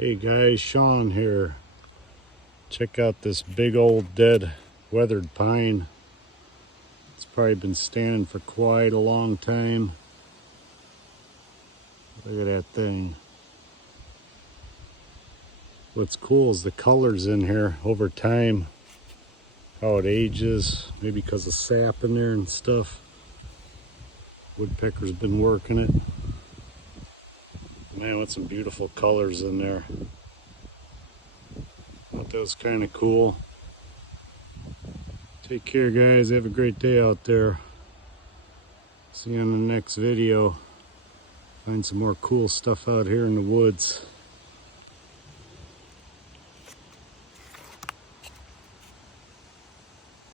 Hey guys, Sean here. Check out this big old dead weathered pine. It's probably been standing for quite a long time. Look at that thing. What's cool is the colors in here over time, how it ages, maybe because of sap in there and stuff. Woodpecker's been working it. Man, with some beautiful colors in there. Thought that was kind of cool. Take care, guys. Have a great day out there. See you on the next video. Find some more cool stuff out here in the woods.